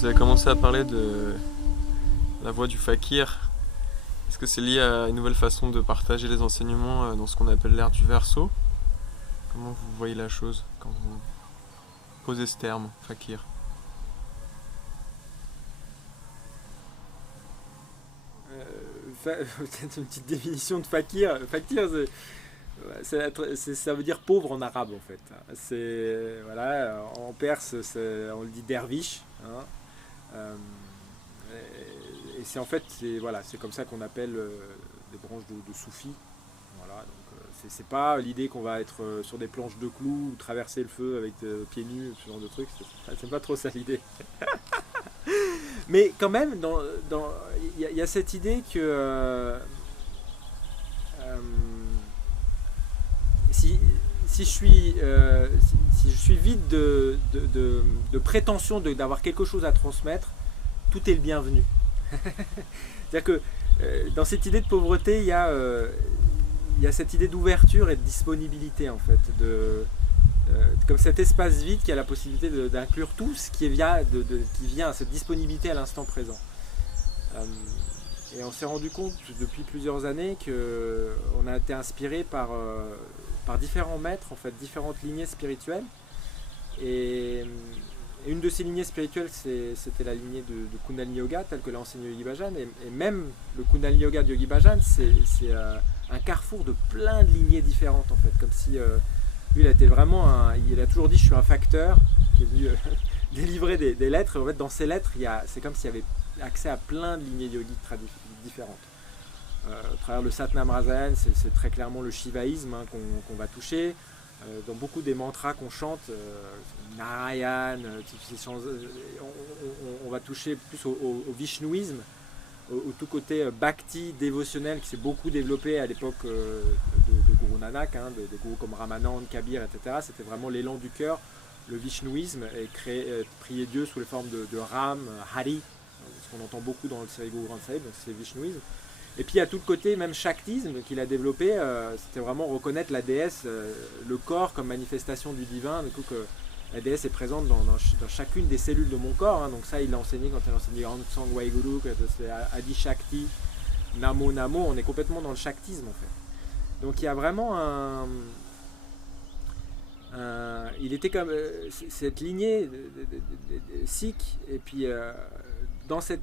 Vous avez commencé à parler de la voie du fakir. Est-ce que c'est lié à une nouvelle façon de partager les enseignements dans ce qu'on appelle l'ère du verso? Comment vous voyez la chose quand vous posez ce terme, fakir? Peut-être une petite définition de fakir. Fakir, ça veut dire pauvre en arabe en fait. C'est voilà, en perse, on le dit derviche. Hein. Euh, et c'est en fait, voilà, c'est comme ça qu'on appelle les branches de soufis. Voilà, donc c'est pas l'idée qu'on va être sur des planches de clous ou traverser le feu avec pieds nus, ce genre de trucs. C'est pas trop ça l'idée. Mais quand même, il y a cette idée que euh, si, si, je suis, si je suis vide de prétention d'avoir quelque chose à transmettre, tout est le bienvenu. C'est-à-dire que dans cette idée de pauvreté, il y a cette idée d'ouverture et de disponibilité en fait, comme cet espace vide qui a la possibilité d'inclure tout ce qui vient à cette disponibilité à l'instant présent. Et on s'est rendu compte depuis plusieurs années qu'on a été inspiré par différents maîtres, en fait, différentes lignées spirituelles. Et une de ces lignées spirituelles, c'était la lignée de Kundalini Yoga, telle que l'a enseigné Yogi Bhajan. Et même le Kundalini Yoga de Yogi Bhajan, c'est un carrefour de plein de lignées différentes, en fait. Comme si lui, il a toujours dit, je suis un facteur qui est venu délivrer des lettres. Et en fait, dans ces lettres, c'est comme s'il y avait accès à plein de lignées yogiques différentes. À travers le Satnam Razayan, c'est très clairement le shivaïsme qu'on va toucher. Dans beaucoup des mantras qu'on chante, Narayan, on va toucher plus au vishnouisme, au tout côté bhakti dévotionnel qui s'est beaucoup développé à l'époque de Guru Nanak, des gurus comme Ramanand, Kabir, etc. C'était vraiment l'élan du cœur, le vishnouisme, et prier Dieu sous les formes de Ram, Hari, ce qu'on entend beaucoup dans le Sri Guru Granth Sahib, donc c'est le vishnouisme. Et puis il y a tout le côté même shaktisme qu'il a développé, c'était vraiment reconnaître la déesse, le corps comme manifestation du divin, du coup que la déesse est présente dans chacune des cellules de mon corps, donc ça il l'a enseigné quand il a enseigné Ransang Waiguru, c'est Adi Shakti, Namo Namo, on est complètement dans le shaktisme en fait. Donc il y a vraiment il était comme cette lignée de Sikh, et puis dans cette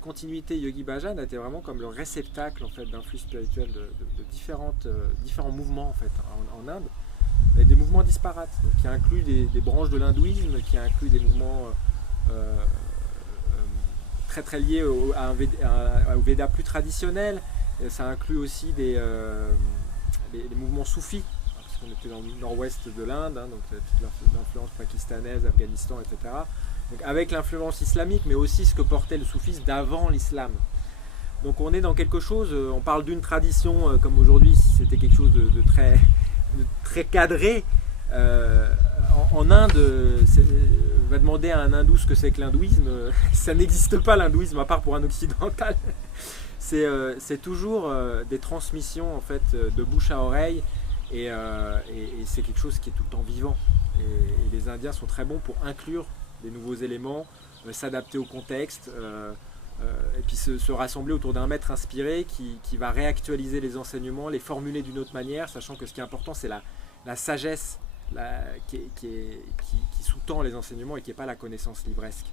continuité, Yogi Bhajan était vraiment comme le réceptacle en fait, d'influx spirituels de différents mouvements en, fait, en Inde, et des mouvements disparates, donc, qui incluent des branches de l'hindouisme, qui incluent des mouvements très très liés au Veda plus traditionnel. Et ça inclut aussi les mouvements soufis, parce qu'on était dans le nord-ouest de l'Inde, donc toute l'influence pakistanaise, Afghanistan, etc. Donc avec l'influence islamique, mais aussi ce que portait le soufisme d'avant l'islam. Donc on est dans quelque chose, on parle d'une tradition comme aujourd'hui, si c'était quelque chose de très cadré. En Inde, on va demander à un hindou ce que c'est que l'hindouisme, ça n'existe pas l'hindouisme, à part pour un occidental. C'est toujours des transmissions en fait, de bouche à oreille, et c'est quelque chose qui est tout le temps vivant. Et les Indiens sont très bons pour inclure des nouveaux éléments, s'adapter au contexte, et puis se rassembler autour d'un maître inspiré qui va réactualiser les enseignements, les formuler d'une autre manière, sachant que ce qui est important c'est la sagesse qui sous-tend les enseignements et qui n'est pas la connaissance livresque.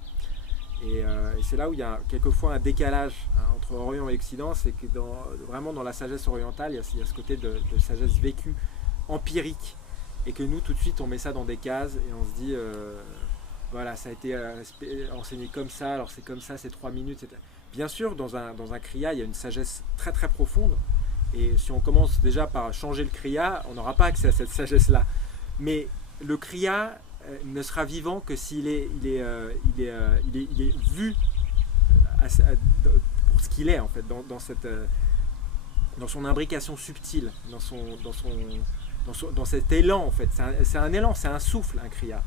Et c'est là où il y a quelquefois un décalage entre Orient et Occident, c'est que vraiment dans la sagesse orientale, il y a ce côté de sagesse vécue, empirique, et que nous tout de suite on met ça dans des cases et on se dit voilà, ça a été enseigné comme ça, alors c'est comme ça, c'est 3 minutes. Bien sûr, dans un kriya, il y a une sagesse très très profonde. Et si on commence déjà par changer le kriya, on n'aura pas accès à cette sagesse-là. Mais le kriya ne sera vivant que s'il est vu pour ce qu'il est, en fait, dans son imbrication subtile, dans cet élan, en fait. C'est un élan, c'est un souffle, un kriya.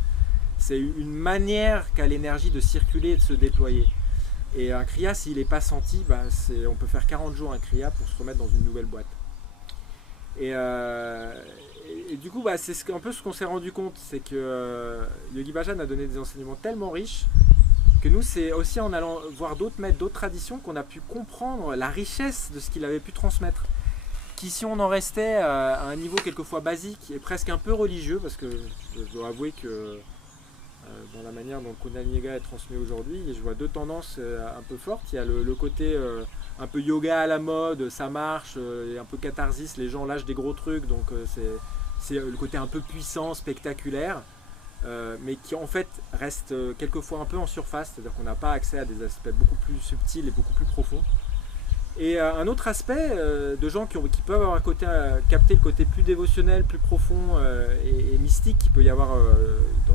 C'est une manière qu'a l'énergie de circuler et de se déployer. Et un kriya, s'il n'est pas senti, on peut faire 40 jours un kriya pour se remettre dans une nouvelle boîte. Et du coup, c'est un peu ce qu'on s'est rendu compte, c'est que Yogi Bhajan a donné des enseignements tellement riches que nous, c'est aussi en allant voir d'autres maîtres, d'autres traditions, qu'on a pu comprendre la richesse de ce qu'il avait pu transmettre. Qui, si on en restait à un niveau quelquefois basique et presque un peu religieux, parce que je dois avouer que dans la manière dont le Kundalini Yoga est transmis aujourd'hui, je vois deux tendances un peu fortes. Il y a le côté un peu yoga à la mode, ça marche, et un peu catharsis, les gens lâchent des gros trucs, donc c'est le côté un peu puissant, spectaculaire, mais qui en fait reste quelquefois un peu en surface, c'est-à-dire qu'on n'a pas accès à des aspects beaucoup plus subtils et beaucoup plus profonds. Et un autre aspect de gens qui peuvent avoir capté le côté plus dévotionnel, plus profond et mystique qu'il peut y avoir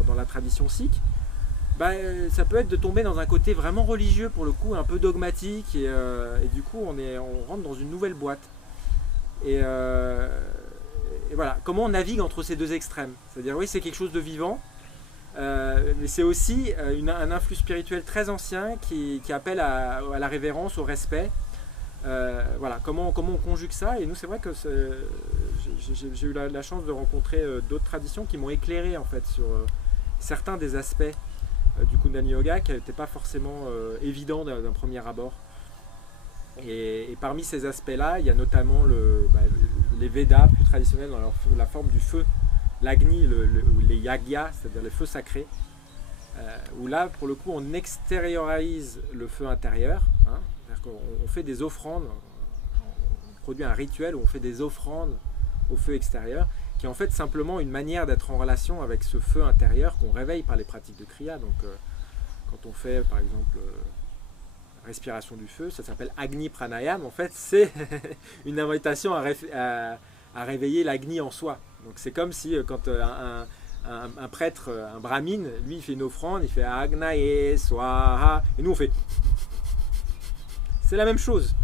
dans la tradition sikh, ça peut être de tomber dans un côté vraiment religieux pour le coup, un peu dogmatique, et du coup on rentre dans une nouvelle boîte. Et voilà, comment on navigue entre ces deux extrêmes. C'est-à-dire oui, c'est quelque chose de vivant, mais c'est aussi un influx spirituel très ancien qui appelle à la révérence, au respect. Voilà, comment on conjugue ça. Et nous, c'est vrai que j'ai eu la chance de rencontrer d'autres traditions qui m'ont éclairé en fait sur certains des aspects du Kundalini Yoga qui n'étaient pas forcément évidents d'un premier abord. Et parmi ces aspects-là, il y a notamment les Védas plus traditionnels dans la forme du feu, l'Agni, les Yagyas, c'est-à-dire les feux sacrés, où là, pour le coup, on extériorise le feu intérieur. On fait des offrandes, on produit un rituel où on fait des offrandes au feu extérieur, qui est en fait simplement une manière d'être en relation avec ce feu intérieur qu'on réveille par les pratiques de Kriya. Donc quand on fait par exemple respiration du feu, ça s'appelle Agni Pranayam, en fait c'est une invitation à réveiller l'Agni en soi. Donc c'est comme si quand un prêtre, un brahmine, lui il fait une offrande, il fait Agnaye Swaha, et nous on fait... C'est la même chose,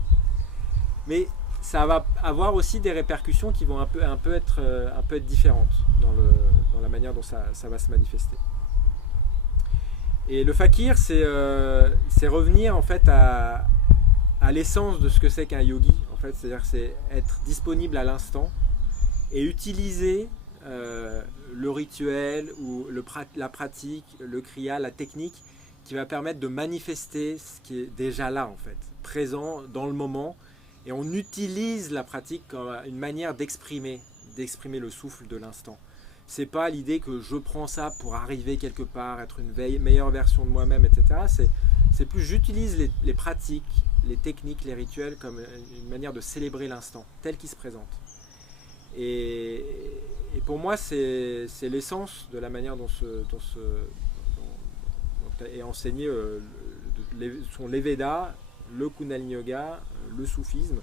mais ça va avoir aussi des répercussions qui vont un peu être différentes dans la manière dont ça va se manifester. Et le fakir, c'est revenir en fait à l'essence de ce que c'est qu'un yogi. En fait, c'est-à-dire c'est être disponible à l'instant et utiliser le rituel ou la pratique, le kriya, la technique qui va permettre de manifester ce qui est déjà là en fait, présent dans le moment, et on utilise la pratique comme une manière d'exprimer le souffle de l'instant. C'est pas l'idée que je prends ça pour arriver quelque part, être une meilleure version de moi-même, etc. C'est plus j'utilise les pratiques, les techniques, les rituels comme une manière de célébrer l'instant tel qu'il se présente. Et pour moi, c'est l'essence de la manière dont est enseigné sont les Védas, le Kundalini Yoga, le soufisme.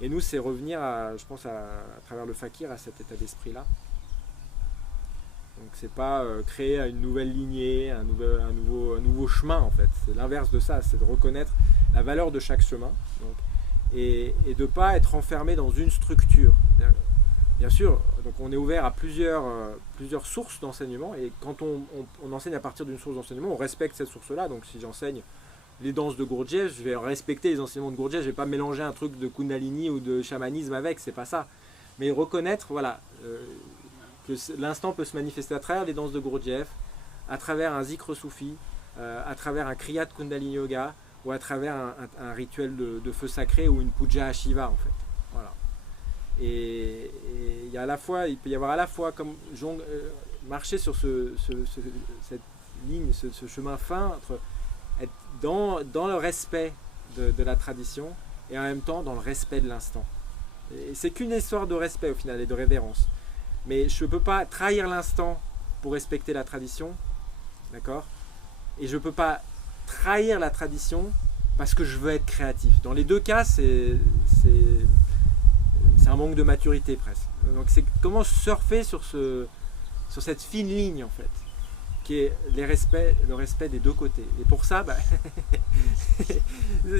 Et nous, c'est revenir, je pense, à travers le fakir, à cet état d'esprit-là. Donc, c'est pas créer une nouvelle lignée, un nouveau chemin, en fait. C'est l'inverse de ça, c'est de reconnaître la valeur de chaque chemin. Donc, et de ne pas être enfermé dans une structure. Bien sûr, donc on est ouvert à plusieurs sources d'enseignement, et quand on enseigne à partir d'une source d'enseignement, on respecte cette source-là. Donc si j'enseigne les danses de Gurdjieff, je vais respecter les enseignements de Gurdjieff, je ne vais pas mélanger un truc de Kundalini ou de chamanisme avec, c'est pas ça. Mais reconnaître voilà, que l'instant peut se manifester à travers les danses de Gurdjieff, à travers un zikr soufi, à travers un kriya de Kundalini Yoga, ou à travers un rituel de feu sacré ou une puja à Shiva en fait. Voilà. Et il peut y avoir à la fois comme marcher sur cette ligne, ce chemin fin entre être dans le respect de la tradition et en même temps dans le respect de l'instant. Et c'est qu'une histoire de respect au final et de révérence. Mais je ne peux pas trahir l'instant pour respecter la tradition, d'accord ? Et je ne peux pas trahir la tradition parce que je veux être créatif. Dans les deux cas, c'est un manque de maturité presque. Donc c'est comment surfer sur cette fine ligne en fait, qui est le respect des deux côtés. Et pour ça,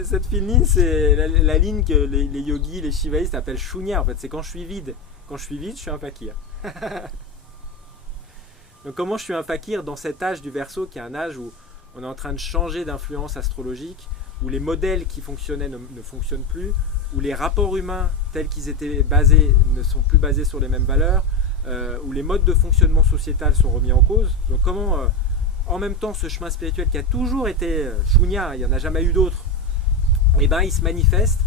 cette fine ligne, c'est la ligne que les yogis, les shivaïstes appellent shunya en fait. C'est quand je suis vide. Quand je suis vide, je suis un fakir. Donc comment je suis un fakir dans cet âge du Verseau, qui est un âge où on est en train de changer d'influence astrologique, où les modèles qui fonctionnaient ne fonctionnent plus, où les rapports humains tels qu'ils étaient basés ne sont plus basés sur les mêmes valeurs, où les modes de fonctionnement sociétal sont remis en cause. Donc comment en même temps ce chemin spirituel qui a toujours été Shunya, il n'y en a jamais eu d'autre, et ben il se manifeste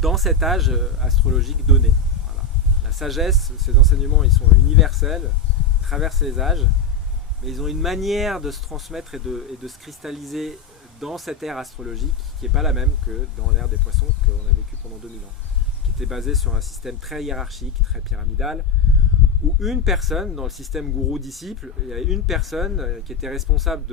dans cet âge astrologique donné. Voilà. La sagesse, ces enseignements, ils sont universels, ils traversent les âges, mais ils ont une manière de se transmettre et de se cristalliser dans cette ère astrologique qui n'est pas la même que dans l'ère des poissons qu'on a vécu pendant 2000 ans, qui était basée sur un système très hiérarchique, très pyramidal, où une personne, dans le système gourou-disciple, il y avait une personne qui était responsable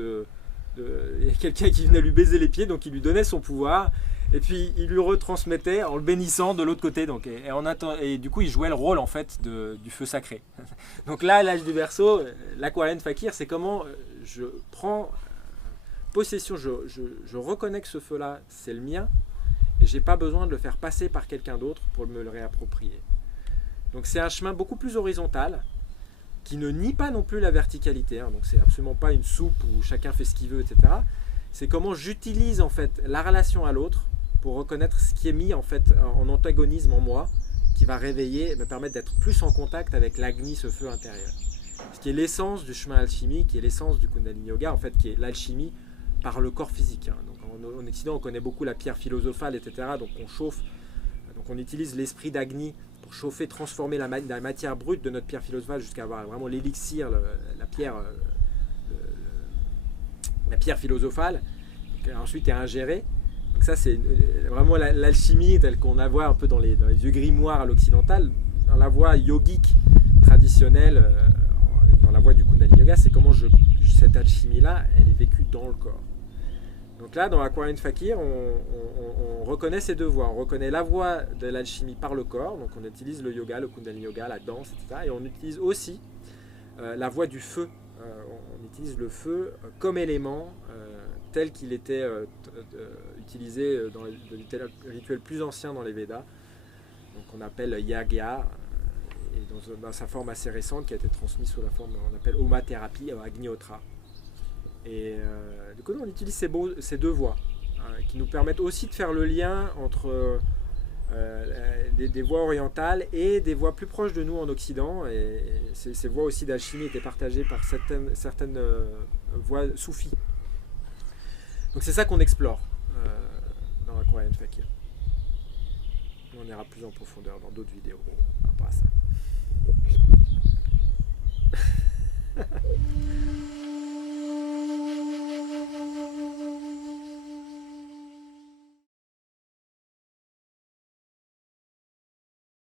il y a quelqu'un qui venait lui baiser les pieds, donc il lui donnait son pouvoir, et puis il lui retransmettait en le bénissant de l'autre côté, donc, et du coup il jouait le rôle en fait du feu sacré. Donc là, l'âge du Verseau, l'Aquarian Fakir, c'est comment je prends possession, je reconnais que ce feu-là, c'est le mien, et j'ai pas besoin de le faire passer par quelqu'un d'autre pour me le réapproprier. Donc c'est un chemin beaucoup plus horizontal, qui ne nie pas non plus la verticalité, hein, donc c'est absolument pas une soupe où chacun fait ce qu'il veut, etc. C'est comment j'utilise en fait la relation à l'autre pour reconnaître ce qui est mis en fait en antagonisme en moi, qui va réveiller et me permettre d'être plus en contact avec l'Agni, ce feu intérieur. Ce qui est l'essence du chemin alchimique, qui est l'essence du Kundalini Yoga, en fait, qui est l'alchimie par le corps physique. Hein. Donc en Occident, on connaît beaucoup la pierre philosophale, etc. Donc on chauffe, donc on utilise l'esprit d'Agni pour chauffer, transformer la matière brute de notre pierre philosophale jusqu'à avoir vraiment l'élixir, la pierre philosophale, qui ensuite est ingérée. Donc ça, c'est vraiment l'alchimie telle qu'on la voit un peu dans les vieux grimoires à l'occidental. Dans la voie yogique traditionnelle, dans la voie du Kundalini Yoga, c'est comment cette alchimie-là, elle est vécue dans le corps. Donc là, dans Aquarian Fakir, on reconnaît ces deux voies. On reconnaît la voie de l'alchimie par le corps, donc on utilise le yoga, le Kundalini Yoga, la danse, etc. Et on utilise aussi la voie du feu. On utilise le feu comme élément tel qu'il était utilisé dans les rituels plus anciens dans les Védas. Donc on appelle Yagya, et dans sa forme assez récente, qui a été transmise sous la forme, on appelle Homa Thérapie, Agnihotra. Et du coup, on utilise ces deux voies qui nous permettent aussi de faire le lien entre des voies orientales et des voies plus proches de nous en Occident. Et ces voies aussi d'alchimie étaient partagées par certaines voies soufis. Donc c'est ça qu'on explore dans Aquarian Fakir. On ira plus en profondeur dans d'autres vidéos par rapport à ça.